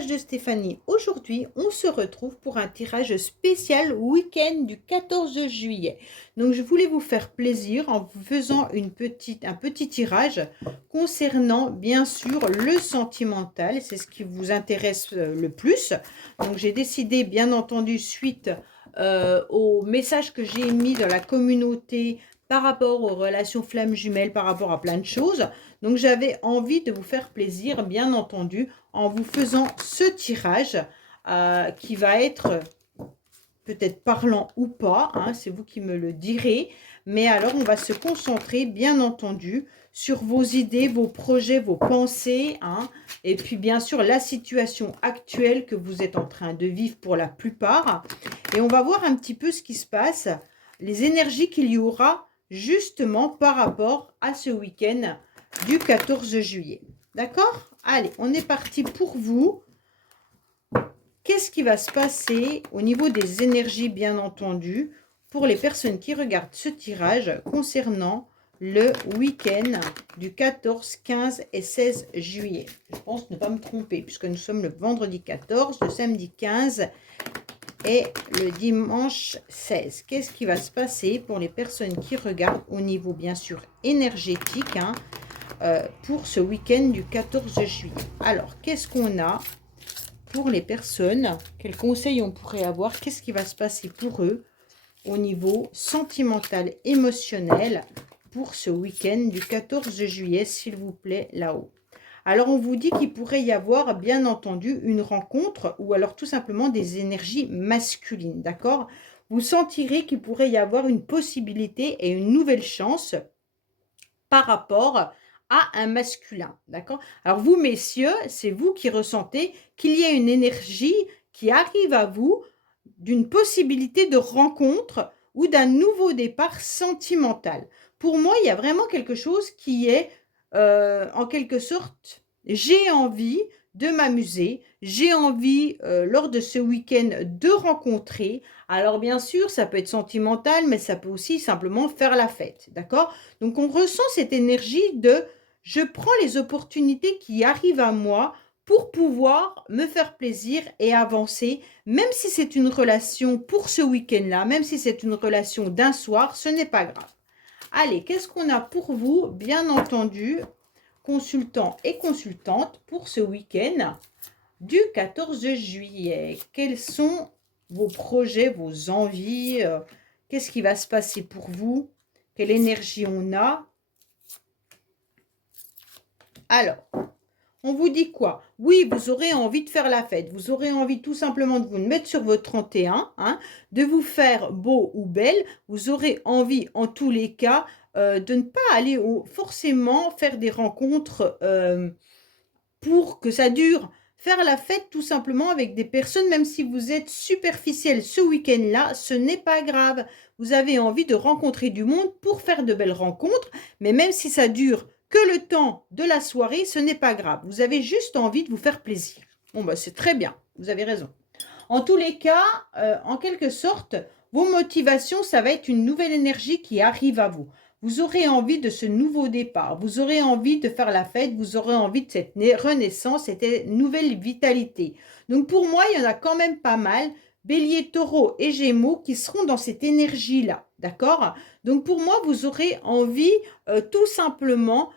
message de Stéphanie. Aujourd'hui, on se retrouve pour un tirage spécial week-end du 14 juillet. Donc, je voulais vous faire plaisir en vous faisant un petit tirage concernant, bien sûr, le sentimental. C'est ce qui vous intéresse le plus. Donc, j'ai décidé, bien entendu, suite au message que j'ai mis dans la communauté par rapport aux relations flammes jumelles, par rapport à plein de choses. Donc, j'avais envie de vous faire plaisir, bien entendu, en vous faisant ce tirage qui va être peut-être parlant ou pas, hein, c'est vous qui me le direz. Mais alors, on va se concentrer, bien entendu, sur vos idées, vos projets, vos pensées, hein, et puis, bien sûr, la situation actuelle que vous êtes en train de vivre pour la plupart. Et on va voir un petit peu ce qui se passe, les énergies qu'il y aura justement par rapport à ce week-end du 14 juillet. D'accord? Allez, on est parti pour vous. Qu'est-ce qui va se passer au niveau des énergies, bien entendu, pour les personnes qui regardent ce tirage concernant le week-end du 14, 15 et 16 juillet. Je pense ne pas me tromper puisque nous sommes le vendredi 14, le samedi 15 et le dimanche 16. Qu'est-ce qui va se passer pour les personnes qui regardent au niveau, bien sûr, énergétique, hein, pour ce week-end du 14 juillet. Alors, qu'est-ce qu'on a pour les personnes? Quels conseils on pourrait avoir? Qu'est-ce qui va se passer pour eux au niveau sentimental, émotionnel pour ce week-end du 14 juillet, s'il vous plaît, là-haut? Alors, on vous dit qu'il pourrait y avoir, bien entendu, une rencontre ou alors tout simplement des énergies masculines, d'accord? Vous sentirez qu'il pourrait y avoir une possibilité et une nouvelle chance par rapport à un masculin, d'accord? Alors, vous, messieurs, c'est vous qui ressentez qu'il y a une énergie qui arrive à vous d'une possibilité de rencontre ou d'un nouveau départ sentimental. Pour moi, il y a vraiment quelque chose qui est en quelque sorte, j'ai envie de m'amuser, j'ai envie lors de ce week-end de rencontrer. Alors bien sûr, ça peut être sentimental, mais ça peut aussi simplement faire la fête, d'accord? Donc on ressent cette énergie de je prends les opportunités qui arrivent à moi pour pouvoir me faire plaisir et avancer, même si c'est une relation pour ce week-end-là, même si c'est une relation d'un soir, ce n'est pas grave. Allez, qu'est-ce qu'on a pour vous? Bien entendu, consultants et consultantes pour ce week-end du 14 juillet. Quels sont vos projets, vos envies? Qu'est-ce qui va se passer pour vous? Quelle énergie on a? Alors, on vous dit quoi? Oui, vous aurez envie de faire la fête. Vous aurez envie tout simplement de vous mettre sur votre 31, hein, de vous faire beau ou belle. Vous aurez envie, en tous les cas, de ne pas aller forcément faire des rencontres pour que ça dure. Faire la fête tout simplement avec des personnes, même si vous êtes superficiel ce week-end-là, ce n'est pas grave. Vous avez envie de rencontrer du monde pour faire de belles rencontres, mais même si ça dure que le temps de la soirée, ce n'est pas grave. Vous avez juste envie de vous faire plaisir. Bon, bah, c'est très bien, vous avez raison. En tous les cas, en quelque sorte, vos motivations, ça va être une nouvelle énergie qui arrive à vous. Vous aurez envie de ce nouveau départ, vous aurez envie de faire la fête, vous aurez envie de cette renaissance, cette nouvelle vitalité. Donc pour moi, il y en a quand même pas mal, Bélier, Taureau et Gémeaux, qui seront dans cette énergie-là, d'accord? Donc pour moi, vous aurez envie tout simplement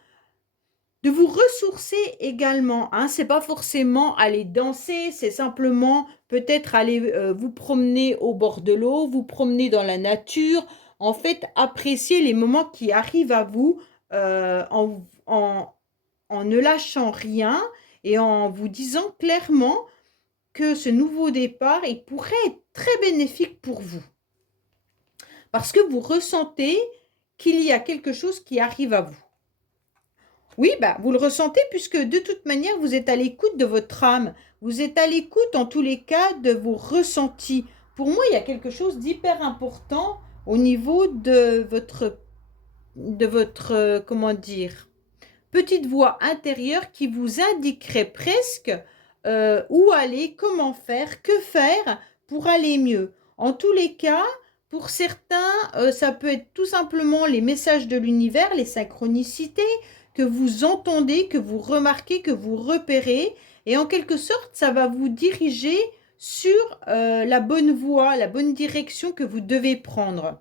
de vous ressourcer également, hein. C'est pas forcément aller danser, c'est simplement peut-être aller vous promener au bord de l'eau, vous promener dans la nature. En fait, apprécier les moments qui arrivent à vous en ne lâchant rien et en vous disant clairement que ce nouveau départ, il pourrait être très bénéfique pour vous. Parce que vous ressentez qu'il y a quelque chose qui arrive à vous. Oui, bah, vous le ressentez puisque de toute manière, vous êtes à l'écoute de votre âme. Vous êtes à l'écoute en tous les cas de vos ressentis. Pour moi, il y a quelque chose d'hyper important au niveau de votre, comment dire, petite voix intérieure qui vous indiquerait presque où aller, comment faire, que faire pour aller mieux. En tous les cas, pour certains, ça peut être tout simplement les messages de l'univers, les synchronicités que vous entendez, que vous remarquez, que vous repérez Et en quelque sorte, ça va vous diriger sur la bonne voie, la bonne direction que vous devez prendre.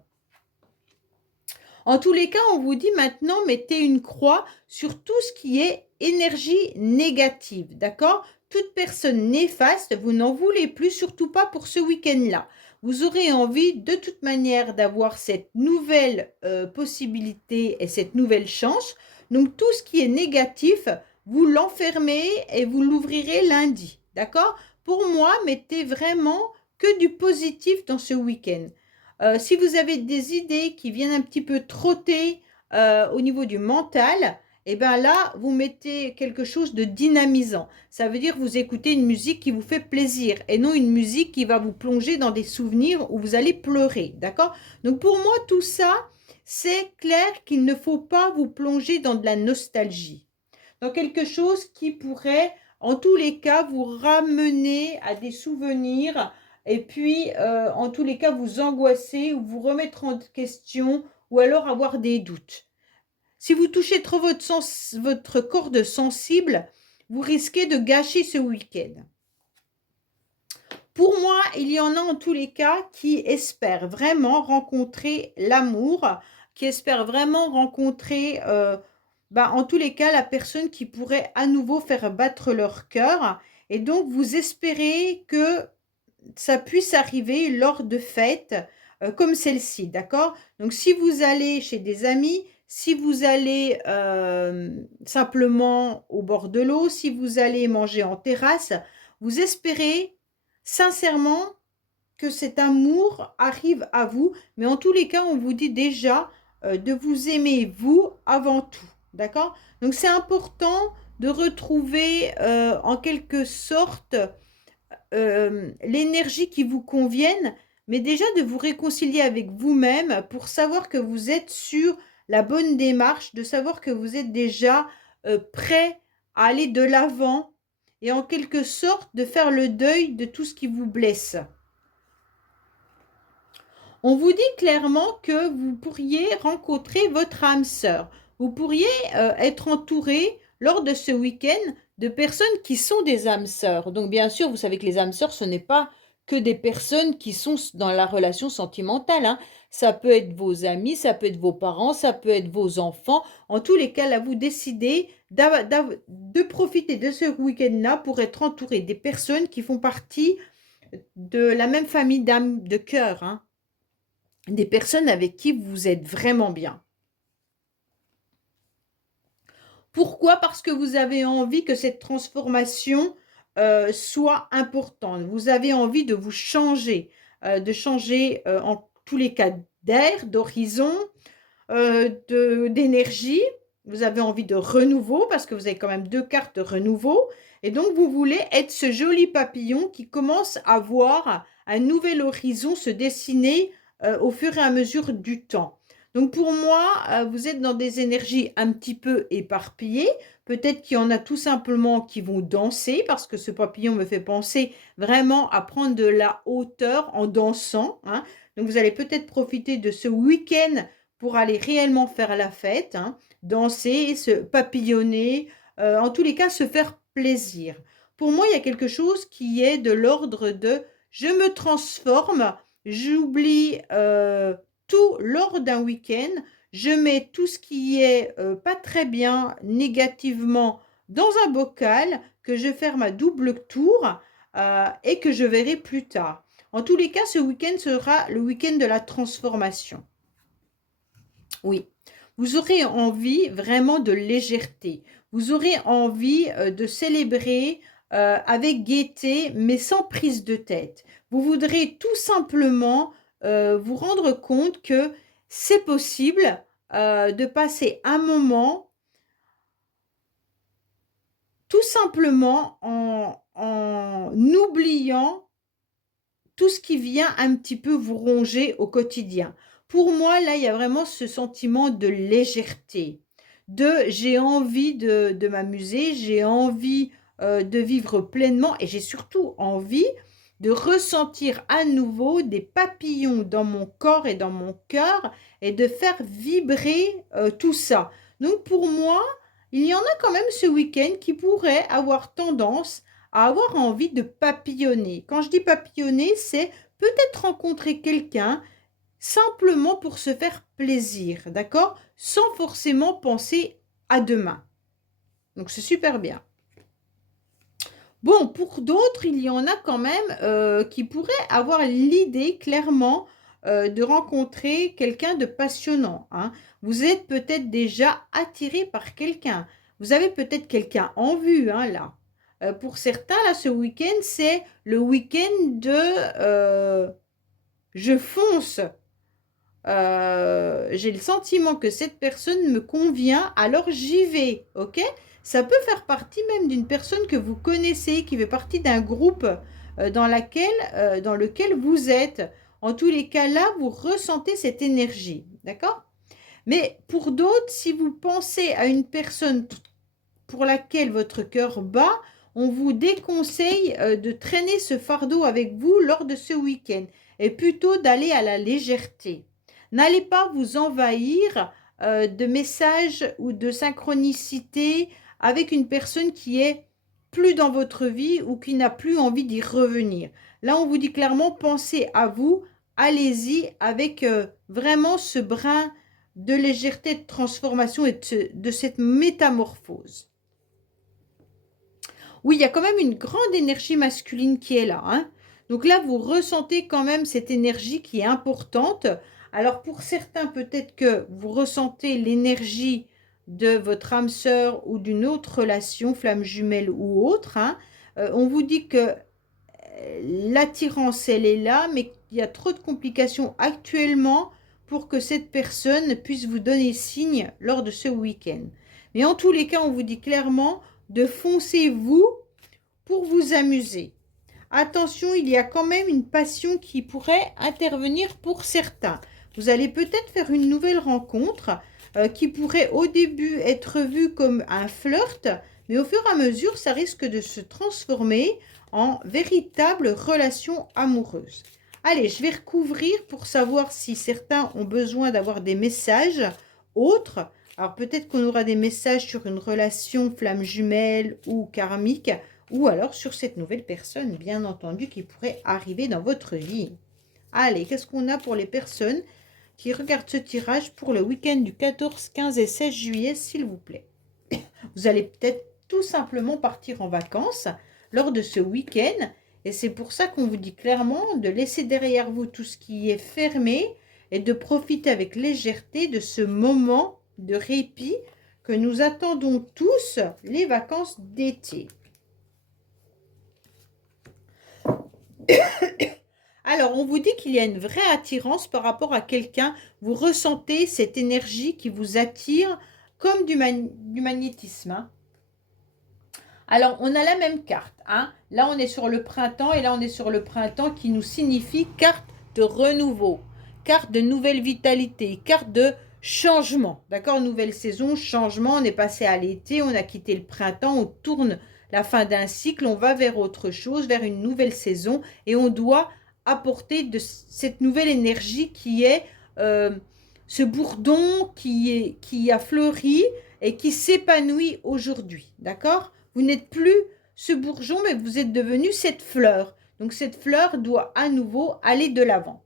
En tous les cas, on vous dit maintenant, mettez une croix sur tout ce qui est énergie négative, d'accord? Toute personne néfaste, vous n'en voulez plus, surtout pas pour ce week-end-là. Vous aurez envie de toute manière d'avoir cette nouvelle possibilité et cette nouvelle chance. Donc tout ce qui est négatif, vous l'enfermez et vous l'ouvrirez lundi, d'accord? Pour moi, mettez vraiment que du positif dans ce week-end. Si vous avez des idées qui viennent un petit peu trotter au niveau du mental, et bien là, vous mettez quelque chose de dynamisant. Ça veut dire vous écoutez une musique qui vous fait plaisir et non une musique qui va vous plonger dans des souvenirs où vous allez pleurer, d'accord? Donc pour moi, tout ça, c'est clair qu'il ne faut pas vous plonger dans de la nostalgie, dans quelque chose qui pourrait, en tous les cas, vous ramener à des souvenirs et puis, en tous les cas, vous angoisser ou vous remettre en question ou alors avoir des doutes. Si vous touchez trop votre corde sensible, vous risquez de gâcher ce week-end. Pour moi, il y en a en tous les cas qui espèrent vraiment rencontrer l'amour, qui espèrent vraiment rencontrer, en tous les cas, la personne qui pourrait à nouveau faire battre leur cœur. Et donc, vous espérez que ça puisse arriver lors de fêtes comme celle-ci, d'accord? Donc, si vous allez chez des amis, si vous allez simplement au bord de l'eau, si vous allez manger en terrasse, vous espérez sincèrement que cet amour arrive à vous. Mais en tous les cas, on vous dit déjà de vous aimer vous avant tout, d'accord? Donc, c'est important de retrouver en quelque sorte l'énergie qui vous convienne, mais déjà de vous réconcilier avec vous-même pour savoir que vous êtes sur la bonne démarche, de savoir que vous êtes déjà prêt à aller de l'avant et en quelque sorte de faire le deuil de tout ce qui vous blesse. On vous dit clairement que vous pourriez rencontrer votre âme sœur. Vous pourriez être entouré lors de ce week-end de personnes qui sont des âmes sœurs. Donc bien sûr, vous savez que les âmes sœurs, ce n'est pas que des personnes qui sont dans la relation sentimentale, hein. Ça peut être vos amis, ça peut être vos parents, ça peut être vos enfants. En tous les cas, là, vous décidez de profiter de ce week-end-là pour être entouré des personnes qui font partie de la même famille d'âmes de cœur, hein. Des personnes avec qui vous êtes vraiment bien. Pourquoi? Parce que vous avez envie que cette transformation soit importante. Vous avez envie de vous changer, en tous les cas d'air, d'horizon, d'énergie. Vous avez envie de renouveau parce que vous avez quand même 2 cartes de renouveau. Et donc, vous voulez être ce joli papillon qui commence à voir un nouvel horizon se dessiner au fur et à mesure du temps. Donc, pour moi, vous êtes dans des énergies un petit peu éparpillées. Peut-être qu'il y en a tout simplement qui vont danser parce que ce papillon me fait penser vraiment à prendre de la hauteur en dansant, hein. Donc, vous allez peut-être profiter de ce week-end pour aller réellement faire la fête, hein, danser, se papillonner, en tous les cas se faire plaisir. Pour moi, il y a quelque chose qui est de l'ordre de je me transforme, j'oublie tout lors d'un week-end, je mets tout ce qui est pas très bien négativement dans un bocal que je ferme à double tour et que je verrai plus tard. En tous les cas, ce week-end sera le week-end de la transformation. Oui, vous aurez envie vraiment de légèreté. Vous aurez envie de célébrer avec gaieté, mais sans prise de tête. Vous voudrez tout simplement vous rendre compte que c'est possible de passer un moment tout simplement en oubliant tout ce qui vient un petit peu vous ronger au quotidien. Pour moi, là, il y a vraiment ce sentiment de légèreté, de j'ai envie de m'amuser, j'ai envie de vivre pleinement et j'ai surtout envie de ressentir à nouveau des papillons dans mon corps et dans mon cœur et de faire vibrer tout ça. Donc pour moi, il y en a quand même ce week-end qui pourrait avoir tendance à avoir envie de papillonner. Quand je dis papillonner, c'est peut-être rencontrer quelqu'un simplement pour se faire plaisir, d'accord? Sans forcément penser à demain. Donc c'est super bien. Bon, pour d'autres, il y en a quand même qui pourraient avoir l'idée clairement de rencontrer quelqu'un de passionnant, hein. Vous êtes peut-être déjà attiré par quelqu'un. Vous avez peut-être quelqu'un en vue, hein, là. Pour certains, là, ce week-end, c'est le week-end de je fonce. J'ai le sentiment que cette personne me convient, alors j'y vais, ok? Ça peut faire partie même d'une personne que vous connaissez, qui fait partie d'un groupe dans lequel vous êtes. En tous les cas, là, vous ressentez cette énergie, d'accord? Mais pour d'autres, si vous pensez à une personne pour laquelle votre cœur bat, on vous déconseille de traîner ce fardeau avec vous lors de ce week-end et plutôt d'aller à la légèreté. N'allez pas vous envahir de messages ou de synchronicité avec une personne qui est plus dans votre vie ou qui n'a plus envie d'y revenir. Là, on vous dit clairement, pensez à vous, allez-y avec vraiment ce brin de légèreté, de transformation et de cette métamorphose. Oui, il y a quand même une grande énergie masculine qui est là, hein. Donc là, vous ressentez quand même cette énergie qui est importante. Alors pour certains, peut-être que vous ressentez l'énergie de votre âme sœur ou d'une autre relation, flamme jumelle ou autre, hein. On vous dit que l'attirance, elle est là, mais il y a trop de complications actuellement pour que cette personne puisse vous donner signe lors de ce week-end. Mais en tous les cas, on vous dit clairement de foncer vous pour vous amuser. Attention, il y a quand même une passion qui pourrait intervenir pour certains. Vous allez peut-être faire une nouvelle rencontre qui pourrait au début être vue comme un flirt, mais au fur et à mesure, ça risque de se transformer en véritable relation amoureuse. Allez, je vais recouvrir pour savoir si certains ont besoin d'avoir des messages autres. Alors peut-être qu'on aura des messages sur une relation flamme jumelle ou karmique, ou alors sur cette nouvelle personne, bien entendu, qui pourrait arriver dans votre vie. Allez, qu'est-ce qu'on a pour les personnes qui regardent ce tirage pour le week-end du 14, 15 et 16 juillet, s'il vous plaît? Vous allez peut-être tout simplement partir en vacances lors de ce week-end, et c'est pour ça qu'on vous dit clairement de laisser derrière vous tout ce qui est fermé et de profiter avec légèreté de ce moment de répit que nous attendons tous, les vacances d'été. Alors, on vous dit qu'il y a une vraie attirance par rapport à quelqu'un. Vous ressentez cette énergie qui vous attire comme du magnétisme, hein. Alors, on a la même carte, hein. Là, on est sur le printemps et là, on est sur le printemps qui nous signifie carte de renouveau, carte de nouvelle vitalité, carte de changement. D'accord? Nouvelle saison, changement. On est passé à l'été, on a quitté le printemps, on tourne la fin d'un cycle, on va vers autre chose, vers une nouvelle saison et on doit apporter de cette nouvelle énergie qui est ce bourdon qui a fleuri et qui s'épanouit aujourd'hui. D'accord? Vous n'êtes plus ce bourgeon, mais vous êtes devenu cette fleur. Donc cette fleur doit à nouveau aller de l'avant.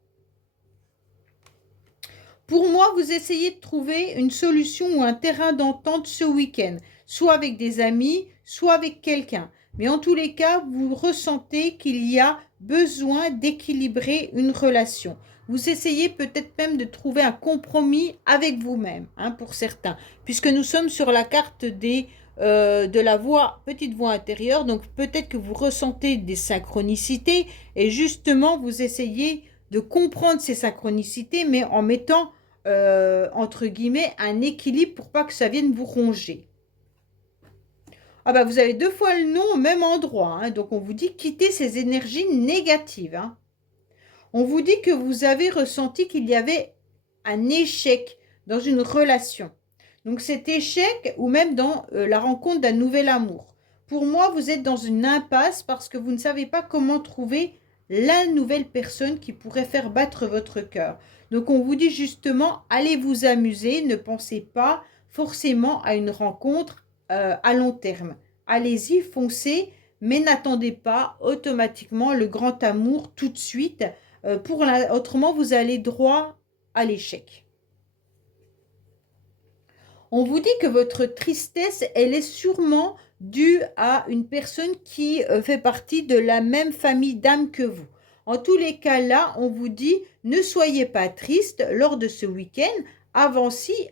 Pour moi, vous essayez de trouver une solution ou un terrain d'entente ce week-end, soit avec des amis, soit avec quelqu'un. Mais en tous les cas, vous ressentez qu'il y a besoin d'équilibrer une relation. Vous essayez peut-être même de trouver un compromis avec vous-même, hein, pour certains, puisque nous sommes sur la carte de la voix, petite voix intérieure, donc peut-être que vous ressentez des synchronicités et justement vous essayez de comprendre ces synchronicités, mais en mettant entre guillemets un équilibre pour pas que ça vienne vous ronger. Ah bah vous avez deux fois le nom au même endroit, hein, donc on vous dit quitter ces énergies négatives, hein. On vous dit que vous avez ressenti qu'il y avait un échec dans une relation. Donc cet échec ou même dans la rencontre d'un nouvel amour. Pour moi, vous êtes dans une impasse parce que vous ne savez pas comment trouver la nouvelle personne qui pourrait faire battre votre cœur. Donc on vous dit justement, allez vous amuser, ne pensez pas forcément à une rencontre à long terme. Allez-y, foncez, mais n'attendez pas automatiquement le grand amour tout de suite. Autrement, vous allez droit à l'échec. On vous dit que votre tristesse, elle est sûrement due à une personne qui fait partie de la même famille d'âme que vous. En tous les cas, là, on vous dit, ne soyez pas triste lors de ce week-end, avancez,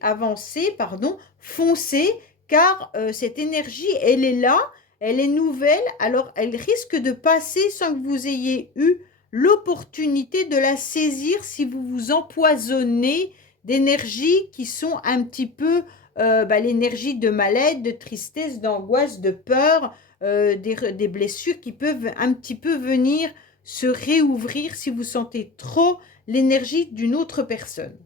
foncez, car cette énergie, elle est là, elle est nouvelle, alors elle risque de passer sans que vous ayez eu l'opportunité de la saisir si vous vous empoisonnez d'énergies qui sont un petit peu l'énergie de mal-être, de tristesse, d'angoisse, de peur, des blessures qui peuvent un petit peu venir se réouvrir si vous sentez trop l'énergie d'une autre personne.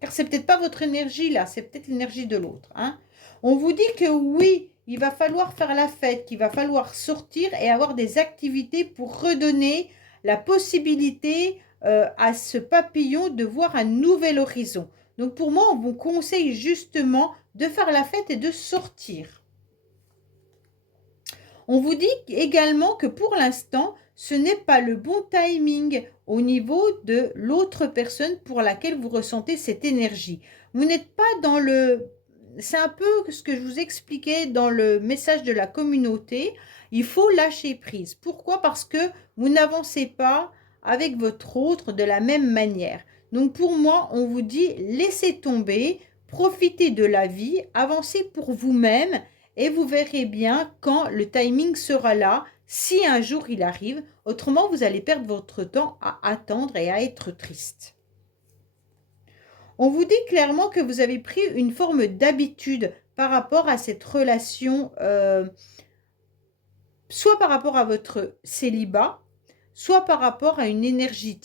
Car c'est peut-être pas votre énergie là, c'est peut-être l'énergie de l'autre. Hein. On vous dit que oui, il va falloir faire la fête, qu'il va falloir sortir et avoir des activités pour redonner la possibilité à ce papillon de voir un nouvel horizon. Donc pour moi, on vous conseille justement de faire la fête et de sortir. On vous dit également que pour l'instant, ce n'est pas le bon timing au niveau de l'autre personne pour laquelle vous ressentez cette énergie. Vous n'êtes pas dans le... C'est un peu ce que je vous expliquais dans le message de la communauté. Il faut lâcher prise. Pourquoi? Parce que vous n'avancez pas avec votre autre de la même manière. Donc pour moi, on vous dit laissez tomber, profitez de la vie, avancez pour vous-même et vous verrez bien quand le timing sera là, si un jour il arrive. Autrement, vous allez perdre votre temps à attendre et à être triste. On vous dit clairement que vous avez pris une forme d'habitude par rapport à cette relation, soit par rapport à votre célibat, soit par rapport à une énergie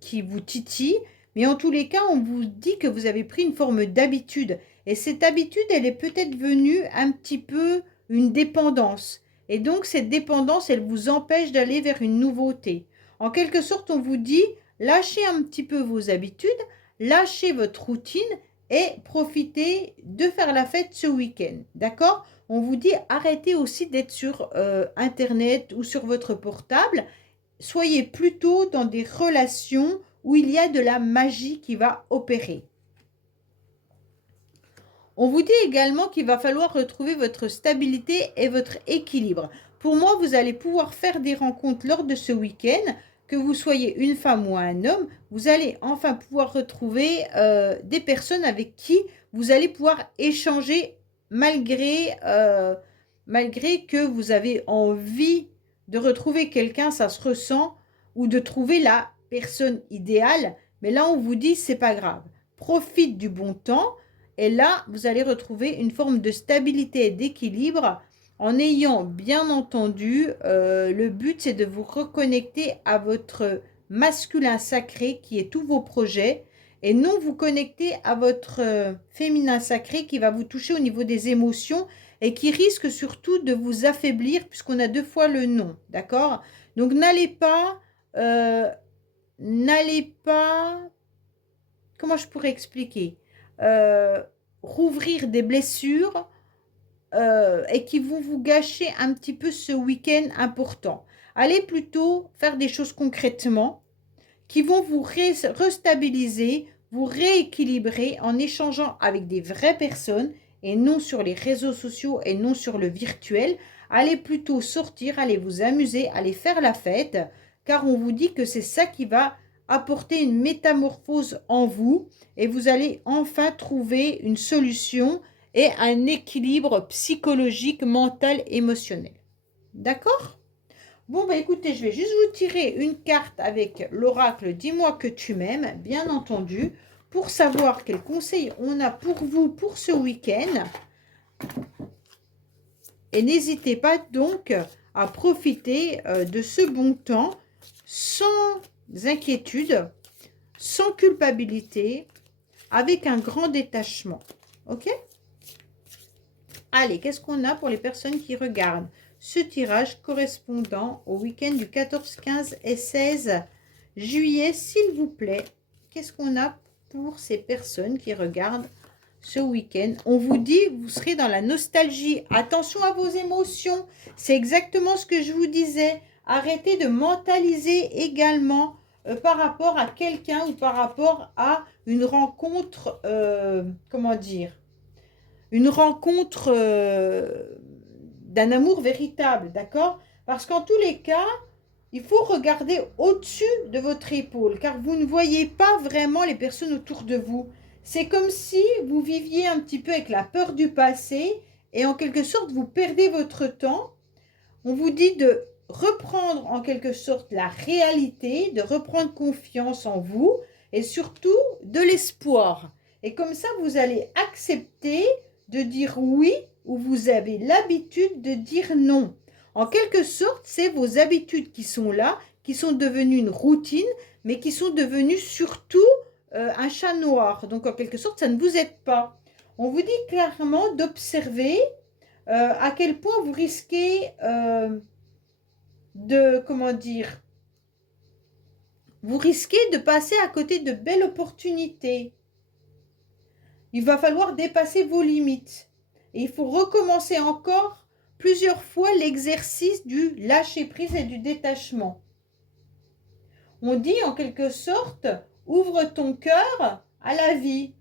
qui vous titille. Mais en tous les cas, on vous dit que vous avez pris une forme d'habitude. Et cette habitude, elle est peut-être venue un petit peu une dépendance. Et donc, cette dépendance, elle vous empêche d'aller vers une nouveauté. En quelque sorte, on vous dit, lâchez un petit peu vos habitudes, lâchez votre routine et profitez de faire la fête ce week-end. D'accord? On vous dit, arrêtez aussi d'être sur Internet ou sur votre portable. Soyez plutôt dans des relations où il y a de la magie qui va opérer. On vous dit également qu'il va falloir retrouver votre stabilité et votre équilibre. Pour moi, vous allez pouvoir faire des rencontres lors de ce week-end, que vous soyez une femme ou un homme, vous allez enfin pouvoir retrouver des personnes avec qui vous allez pouvoir échanger malgré que vous avez envie de retrouver quelqu'un, ça se ressent, ou de trouver la personne idéale. Mais là, on vous dit, c'est pas grave. Profite du bon temps. Et là, vous allez retrouver une forme de stabilité et d'équilibre en ayant bien entendu, le but, c'est de vous reconnecter à votre masculin sacré qui est tous vos projets et non vous connecter à votre féminin sacré qui va vous toucher au niveau des émotions et qui risque surtout de vous affaiblir puisqu'on a deux fois le non, d'accord? Donc, n'allez pas, comment je pourrais expliquer? Rouvrir des blessures et qui vont vous gâcher un petit peu ce week-end important. Allez plutôt faire des choses concrètement qui vont vous restabiliser, vous rééquilibrer en échangeant avec des vraies personnes et non sur les réseaux sociaux et non sur le virtuel. Allez plutôt sortir, allez vous amuser, allez faire la fête, car on vous dit que c'est ça qui va apporter une métamorphose en vous et vous allez enfin trouver une solution et un équilibre psychologique, mental, émotionnel. D'accord? Bon, bah écoutez, je vais juste vous tirer une carte avec l'oracle Dis-moi que tu m'aimes, bien entendu, pour savoir quels conseils on a pour vous pour ce week-end. Et n'hésitez pas donc à profiter de ce bon temps sans inquiétude, sans culpabilité, avec un grand détachement. Ok? Allez, qu'est-ce qu'on a pour les personnes qui regardent ce tirage correspondant au week-end du 14, 15 et 16 juillet, s'il vous plaît? Qu'est-ce qu'on a pour ces personnes qui regardent ce week-end. On vous dit, vous serez dans la nostalgie. Attention à vos émotions. C'est exactement ce que je vous disais. Arrêtez de mentaliser également par rapport à quelqu'un ou par rapport à une rencontre, comment dire, une rencontre d'un amour véritable, d'accord? Parce qu'en tous les cas, il faut regarder au-dessus de votre épaule, car vous ne voyez pas vraiment les personnes autour de vous. C'est comme si vous viviez un petit peu avec la peur du passé et en quelque sorte, vous perdez votre temps. On vous dit de reprendre en quelque sorte la réalité, de reprendre confiance en vous et surtout de l'espoir. Et comme ça, vous allez accepter de dire oui ou vous avez l'habitude de dire non. En quelque sorte, c'est vos habitudes qui sont là, qui sont devenues une routine, mais qui sont devenues surtout un chat noir. Donc, en quelque sorte, ça ne vous aide pas. On vous dit clairement d'observer à quel point vous risquez comment dire, vous risquez de passer à côté de belles opportunités. Il va falloir dépasser vos limites. Et il faut recommencer encore plusieurs fois l'exercice du lâcher-prise et du détachement. On dit en quelque sorte, ouvre ton cœur à la vie,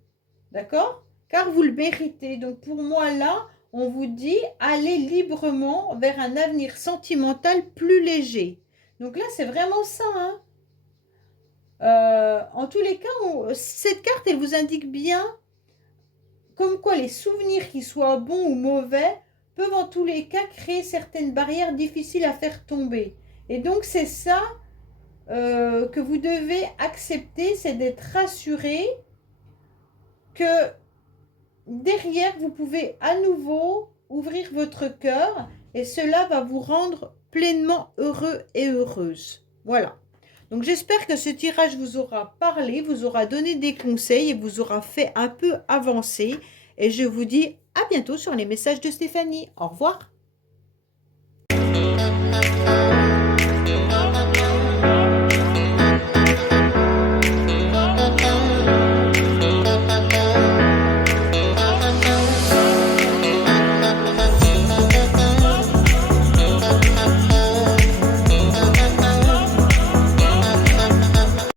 d'accord? Car vous le méritez. Donc pour moi là, on vous dit, allez librement vers un avenir sentimental plus léger. Donc là, c'est vraiment ça, hein? En tous les cas, cette carte, elle vous indique bien comme quoi les souvenirs, qu'ils soient bons ou mauvais, peuvent en tous les cas créer certaines barrières difficiles à faire tomber. Et donc, c'est ça que vous devez accepter, c'est d'être rassuré que derrière, vous pouvez à nouveau ouvrir votre cœur et cela va vous rendre pleinement heureux et heureuse. Voilà. Donc j'espère que ce tirage vous aura parlé, vous aura donné des conseils et vous aura fait un peu avancer. Et je vous dis à bientôt sur les messages de Stéphanie. Au revoir.